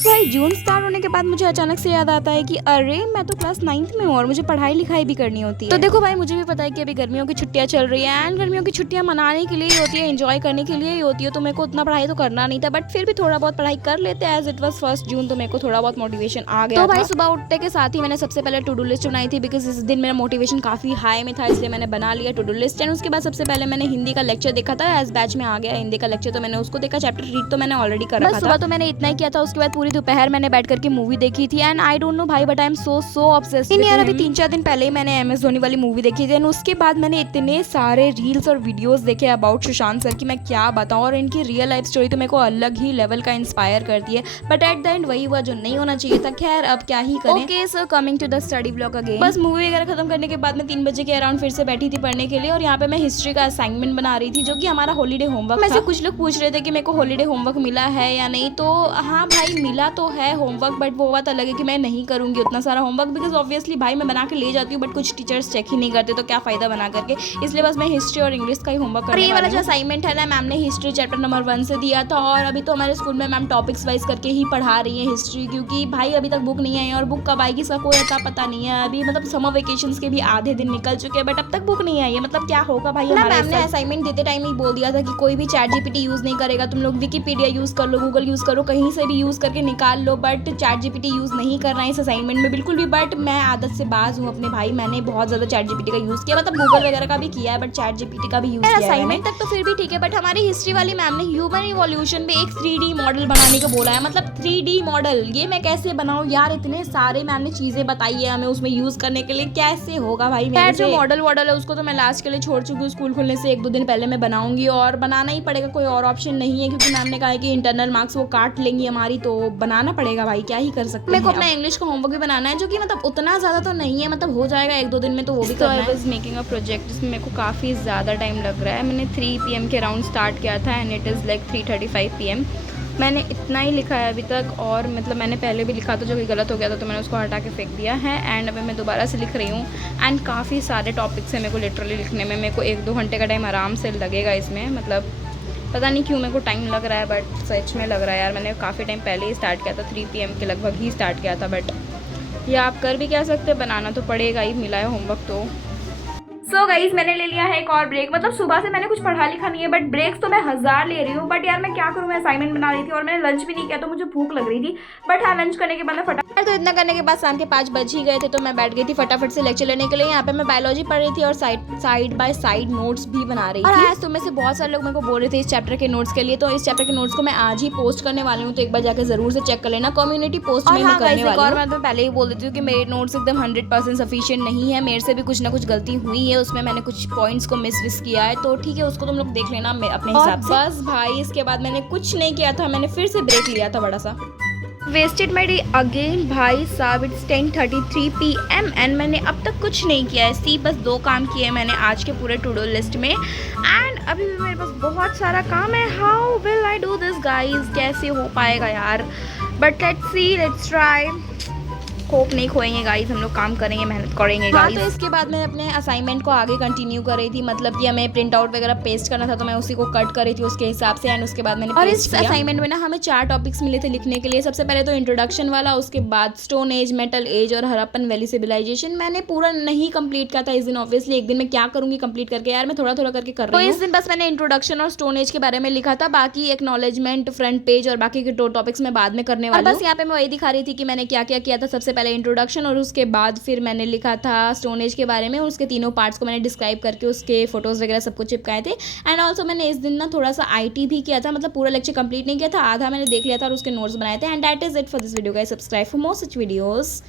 भाई जून स्टार्ट होने के बाद मुझे अचानक से याद आता है कि अरे मैं तो क्लास 9th में हूँ और मुझे पढ़ाई लिखाई भी करनी होती है। तो देखो भाई मुझे भी पता है कि अभी गर्मियों की छुट्टियां चल रही है एंड गर्मियों की छुट्टियां मनाने के लिए ही होती है, एंजॉय करने के लिए ही होती है। तो मेरे को उतना पढ़ाई तो करना नहीं था, बट फिर भी थोड़ा बहुत पढ़ाई कर लेते हैं। एज इट वाज 1 जून तो मेरे को थोड़ा बहुत मोटिवेशन आ गया। तो भाई सुबह उठने के साथ ही मैंने सबसे पहले टू डू लिस्ट बनाई थी, बिकॉज इस दिन मेरा मोटिवेशन काफी हाई में था, इसलिए मैंने बना लिया टू डू लिस्ट। एंड उसके बाद सबसे पहले मैंने हिंदी का लेक्चर देखा था, एज बैच में आ गया हिंदी का लेक्चर, तो मैंने उसको देखा। चैप्टर रीड तो मैंने ऑलरेडी कर रखा था। सुबह तो मैंने इतना ही किया था। उसके बाद पूरी दोपहर मैंने बैठ करके मूवी देखी थी एंड आई डोंट नो भाई but I am so obsessed. यार अभी 3-4 दिन पहले ही मैंने MS धोनी वाली मूवी देखी थी। उसके बाद मैंने इतने सारे रील्स और वीडियोस देखे अबाउट सुशांत सर की मैं क्या बताऊं। और इनकी रियल लाइफ स्टोरी तो मेरे को अलग ही लेवल का इंस्पायर करती है, बट एट द एंड वही हुआ जो नहीं होना चाहिए था। खैर अब क्या ही करें। Okay so coming to the study blog again. बस मूवी वगैरह खत्म करने के बाद मैं 3 बजे के अराउंड फिर से बैठी थी पढ़ने के लिए, और यहाँ पे मैं हिस्ट्री का असाइनमेंट बना रही थी, जो कि हमारा हॉलीडे होमवर्क था। कुछ लोग पूछ रहे थे कि मेरे को हॉलीडे होमवर्क मिला है या नहीं, तो हाँ भाई मिला तो है होमवर्क, बट वो बात अलग है कि मैं नहीं करूंगी उतना सारा होमवर्क, बिकॉज ऑब्वियसली भाई मैं बना के ले जाती हूँ, बट कुछ टीचर्स चेक ही नहीं करते, तो क्या फायदा बना करके। इसलिए बस मैं हिस्ट्री और इंग्लिश का ही होमवर्क करने वाली हूं। ये वाला जो असाइनमेंट है ना, मैम ने हिस्ट्री चैप्टर नंबर 1 से दिया था, और अभी तो हमारे स्कूल में मैम टॉपिक्स वाइज करके ही पढ़ा रही है हिस्ट्री, क्योंकि भाई अभी तक बुक नहीं आई है, और बुक कब आएगी इसका कोई अता पता नहीं है। अभी मतलब समर वेकेशंस के भी आधे दिन निकल चुके हैं, बट अब तक बुक नहीं आई है। मतलब क्या होगा भाई। मैम ने असाइनमेंट देते टाइम ही बोल दिया था कि कोई भी चैट जीपीटी यूज नहीं करेगा, तुम लोग विकिपीडिया यूज कर लो, गूगल यूज करो, कहीं से भी यूज करके निकाल लो, बट चैट जीपीटी यूज नहीं करना है इस असाइनमेंट में बिल्कुल भी। बट मैं आदत से बाज हूँ अपने भाई, मैंने बहुत ज्यादा चैट जीपीटी का यूज किया, मतलब गूगल वगैरह का भी किया है, बट चैट जीपीटी का भी यूज किया है। असाइनमेंट तक तो फिर भी ठीक है, बट हमारी हिस्ट्री वाली मैम ने ह्यूमन इवोल्यूशन पे एक 3D मॉडल बनाने को बोला है। मतलब 3D मॉडल ये मैं कैसे बनाऊं यार, इतने सारे मैम ने चीजें बताई है हमें उसमें यूज करने के लिए, कैसे होगा भाई मेरे से। जो मॉडल है उसको तो मैं लास्ट के लिए छोड़ चुकी हूँ, स्कूल खुलने से 1-2 दिन पहले मैं बनाऊंगी, और बनाना ही पड़ेगा, कोई और ऑप्शन नहीं है, क्योंकि मैम ने कहा है कि इंटरनल मार्क्स वो काट लेंगी हमारी, तो बनाना पड़ेगा भाई, क्या ही कर सकते हैं। मेरे को अपना इंग्लिश का होमवर्क भी बनाना है, जो कि मतलब उतना ज्यादा तो नहीं है, मतलब हो जाएगा 1-2 दिन में, तो वो भी करना है। I was making a project जिसमें मेरे को काफ़ी ज़्यादा टाइम लग रहा है। मैंने 3 PM के अराउंड स्टार्ट किया था and it is like 3:35 PM। मैंने इतना ही लिखा है अभी तक, और मतलब मैंने पहले भी लिखा था जो कि गलत हो गया था, तो मैंने उसको हटा के फेंक दिया है एंड अभी मैं दोबारा से लिख रही हूँ। एंड काफ़ी सारे टॉपिक्स हैं मेरे को लिटरली लिखने में, मेरे को 1-2 घंटे का टाइम आराम से लगेगा इसमें। मतलब पता नहीं क्यों मेरे को टाइम लग रहा है, बट सच में लग रहा है यार। मैंने काफ़ी टाइम पहले ही स्टार्ट किया था, 3 PM के लगभग ही स्टार्ट किया था, बट ये आप कर भी क्या सकते, बनाना तो पड़ेगा ही, मिला है होमवर्क तो। सो गाइज मैंने ले लिया है एक और ब्रेक। मतलब सुबह से मैंने कुछ पढ़ा लिखा नहीं है, बट ब्रेक्स तो मैं 1000 ले रही हूँ। बट यार मैं क्या करूँ, मैं असाइनमेंट बना रही थी और मैंने लंच भी नहीं किया, तो मुझे भूख लग रही थी। बट हाँ लंच करने के बाद मैं फटाफट, तो इतना करने के बाद शाम के 5 बज ही गए थे, तो मैं बैठ गई थी फटाफट से लेक्चर लेने के लिए। यहाँ पे मैं बायोलॉजी पढ़ रही थी और साइड बाय साइड नोट्स भी बना रही थी। और आज तुम्हें से बहुत सारे लोग मेरे को बोल रहे थे इस चैप्टर के नोट्स के लिए, तो इस चैप्टर के नोट्स को मैं आज ही पोस्ट करने वाली हूँ, तो एक बार जाकर जरूर से चेक कर लेना, कम्युनिटी पोस्ट में मैं करने वाली हूँ। और मैं तो पहले ही बोल देती हूँ कि मेरे नोट्स एकदम 100% सफिशिएंट नहीं है, मेरे से भी कुछ ना कुछ गलती हुई है, उसमें मैंने कुछ पॉइंट्स को मिस किया है, तो ठीक है उसको तुम लोग देख लेना अपने हिसाब से। बस भाई इसके बाद मैंने कुछ नहीं किया था, मैंने फिर से ब्रेक लिया था बड़ा सा। वेस्टेड माई डे अगेन भाई साहब, इट्स 10:33 PM एंड मैंने अब तक कुछ नहीं किया है। बस 2 काम किए मैंने आज के पूरे टू डू लिस्ट में, एंड अभी भी मेरे पास बहुत सारा काम है। How will I do this guys, कैसे हो पाएगा यार, but let's see, let's try. Hope नहीं खोएंगे गाइस, हम लोग काम करेंगे, मेहनत करेंगे गाइस। तो इसके बाद मैं अपने असाइनमेंट को आगे कंटिन्यू कर रही थी, मतलब कि हमें प्रिंट आउट वगैरह पेस्ट करना था, तो मैं उसी को कट कर रही थी उसके हिसाब से, एंड उसके बाद मैंने और इस असाइनमेंट में ना हमें 4 टॉपिक्स मिले थे लिखने के लिए। सबसे पहले तो इंट्रोडक्शन वाला, उसके बाद स्टोन एज, मेटल एज और हड़प्पन वैली सिविलाइजेशन। मैंने पूरा नहीं कंप्लीट किया था इस दिन, ऑब्वियसली एक दिन में क्या करूंगी कंप्लीट करके यार, मैं थोड़ा थोड़ा करके कर रही हूँ। तो इस दिन बस मैंने इंट्रोडक्शन और स्टोन एज के बारे में लिखा था, बाकी एक्नॉलेजमेंट, फ्रंट पेज और बाकी के 2 टॉपिक्स मैं बाद में करने वाली हूँ। बस यहाँ पे मैं वही दिखा रही थी कि मैंने क्या क्या किया था। सबसे पहले इंट्रोडक्शन, और उसके बाद फिर मैंने लिखा था स्टोन एज के बारे में, उसके तीनों पार्ट्स को मैंने डिस्क्राइब करके उसके फोटोज वगैरह सब कुछ चिपकाए थे। एंड ऑल्सो मैंने इस दिन ना थोड़ा सा IT भी किया था, मतलब पूरा लेक्चर कंप्लीट नहीं किया था, आधा मैंने देख लिया था और उसके नोट्स बनाए थे। And that is it for this video guys, subscribe for more such videos.